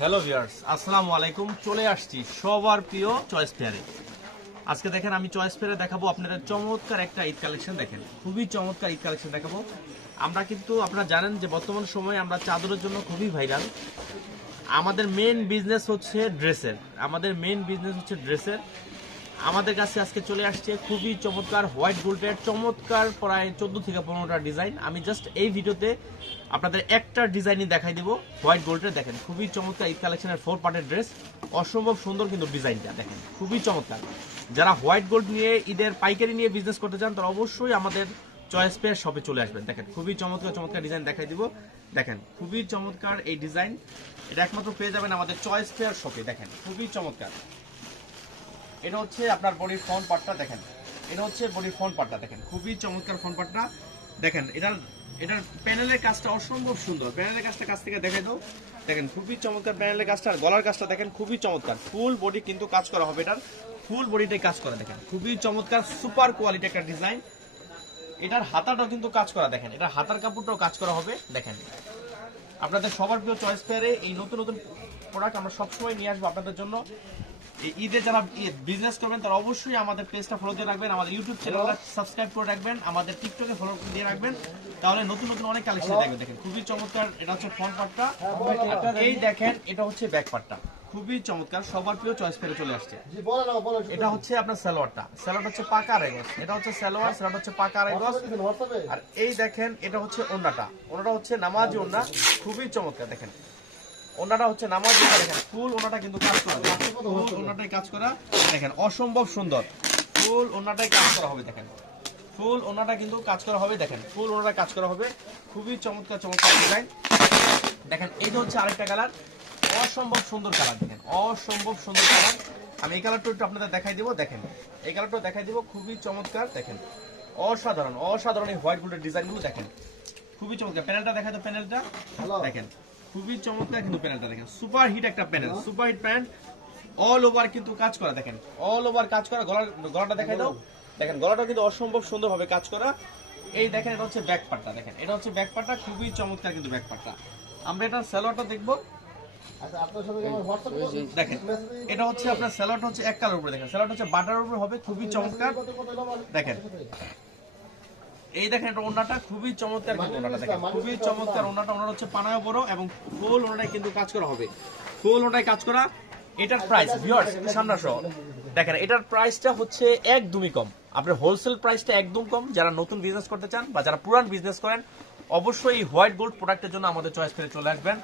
Hello viewers, আসসালামু আলাইকুম। চলে আসছি সবার প্রিয় চয়েস ফেয়ারে। আজকে দেখেন আমি চয়েস ফেয়ারে দেখাবো আপনাদের চমৎকার একটা ঈদ কালেকশন। দেখেন খুবই চমৎকার ঈদ কালেকশন দেখাবো। আমরা কিন্তু আপনারা জানেন যে বর্তমান সময়ে আমরা চাদরের জন্য খুবই ভাইরাল। আমাদের মেন বিজনেস হচ্ছে ড্রেসের। আমাদের কাছে আজকে চলে আসছে খুবই চমৎকার হোয়াইট গোল্ডের চমৎকার প্রায় 14 থেকে 15টা ডিজাইন। আমি জাস্ট এই ভিডিওতে আপনাদের একটা ডিজাইনই দেখাই দিব হোয়াইট গোল্ডের। দেখেন খুবই চমৎকার ঈদ কালেকশনের 4 পার্টের ড্রেস, অসম্ভব সুন্দর কিন্তু ডিজাইনটা দেখেন খুবই চমৎকার। যারা হোয়াইট গোল্ড নিয়ে ঈদের পাইকারি নিয়ে বিজনেস করতে চান তারা অবশ্যই আমাদের চয়েস পেয়ার শপে চলে আসবেন। দেখেন খুবই চমৎকার ডিজাইন দেখাই দিব। দেখেন খুবই চমৎকার এই ডিজাইন, এটা একমাত্র পেয়ে যাবেন আমাদের চয়েস পেয়ার শপে। দেখেন খুবই চমৎকার। এটা হচ্ছে আপনার বডির ফ্রন্ট পার্টটা দেখেন, দেখেন খুবই চমৎকার ফ্রন্ট পার্টটা। দেখেন এটার প্যানেলের কাজটা অসম্ভব সুন্দর। প্যানেলের কাজটা কাছ থেকে দেখাই দাও। দেখেন খুবই চমৎকার প্যানেলের কাজটা, আর গলার কাজটা দেখেন খুবই চমৎকার। ফুল বডি কিন্তু কাজ করা হবে, এটার ফুল বডিটাই কাজ করা। দেখেন খুবই চমৎকার সুপার কোয়ালিটি একটা ডিজাইন। এটার হাতাটাও কিন্তু কাজ করা। দেখেন এটার হাতার কাপড়টাও কাজ করা হবে। দেখেন আপনাদের সবার প্রিয় চয়েস ফেয়ারে এই নতুন প্রোডাক্ট আমরা সবসময় নিয়ে আসবো আপনাদের জন্য। ঈদে যারা বিজনেস করবেন তারা অবশ্যই আমাদের পেজটা ফলো দিয়ে রাখবেন, আমাদের ইউটিউব চ্যানেলটা সাবস্ক্রাইব করে রাখবেন, আমাদের টিকটকে ফলো দিয়ে রাখবেন, তাহলে নতুন অনেক কালেকশন দেখবেন। দেখেন খুবই চমৎকার, এটা হচ্ছে ফ্রন্ট পার্টটা। এই দেখেন এটা হচ্ছে ব্যাক পার্টটা, খুবই চমৎকার। সবার প্রিয় চয়েস ফেয়ারে চলে আসছে। এটা হচ্ছে আপনার সালোয়ারটা হচ্ছে পাকা আড়াই গজ। এটা হচ্ছে সালোয়ার হচ্ছে পাকা আড়াই গজ। আর এই দেখেন এটা হচ্ছে ওড়নাটা হচ্ছে নামাজি ওড়না, খুবই চমৎকার। দেখেন ওনাটা হচ্ছে নামাজ। দেখেন ফুল ওনাটা কিন্তু কাজ করা, ফুল ওনাটাই কাজ করা। দেখেন অসম্ভব সুন্দর ফুল ওনাটাই কাজ করা হবে। দেখেন ফুল ওনাটা কিন্তু কাজ করা হবে। দেখেন ফুল ওনাটা কাজ করা হবে, খুবই চমৎকার ডিজাইন। দেখেন এইটা হচ্ছে আরেকটা কালার, অসম্ভব সুন্দর কালার। দেখেন অসম্ভব সুন্দর কালার। আমি এই কালারটা একটু আপনাদের দেখাই দিব। দেখেন এই কালারটা দেখাই দিব, খুবই চমৎকার। দেখেন অসাধারণ এই হোয়াইট গোল্ডের ডিজাইনগুলো দেখেন খুবই চমৎকার। প্যানেলটা দেখাই তো, প্যানেলটা দেখেন খুবই চমৎকার কিন্তু প্যানেলটা দেখেন সুপার হিট একটা panel, super hit pant. All over কিন্তু কাজ করা। দেখেন অল ওভার কাজ করা। গলাটা দেখাই দাও। দেখেন গলাটা কিন্তু অসম্ভব সুন্দরভাবে কাজ করা। এই দেখেন এটা হচ্ছে ব্যাক পার্টটা। দেখেন এটা হচ্ছে ব্যাক পার্টটা, খুবই চমৎকার কিন্তু ব্যাক পার্টটা। আমরা এটার সালোয়ারটা দেখবো। দেখেন এটা হচ্ছে আপনার সালোয়ারটা হচ্ছে এক কালার উপরে। দেখেন সালোয়ারটা হচ্ছে বাটার উপরে হবে, খুবই চমৎকার। দেখেন এই দেখেন এটা ওন্নাটা খুবই চমৎকার কিন্তু ওন্নাটা দেখেন খুবই চমৎকার ওন্নাটা। ওন্নাটা হচ্ছে পানায় বড় এবং ফুল ওন্নাটাই কিন্তু কাজ করা হবে, ফুল ওন্নাটাই কাজ করা। এটার প্রাইস ভিউয়ার্স একটু সামনে আসো। দেখেন এটার প্রাইসটা হচ্ছে একদমই কম। আপনার হোলসেল প্রাইসটা একদম কম। যারা নতুন বিজনেস করতে চান বা যারা পুরান বিজনেস করেন অবশ্যই এই হোয়াইট গোল্ড প্রোডাক্টের জন্য আমাদের চয়েস ফেয়ারে চলে আসবেন।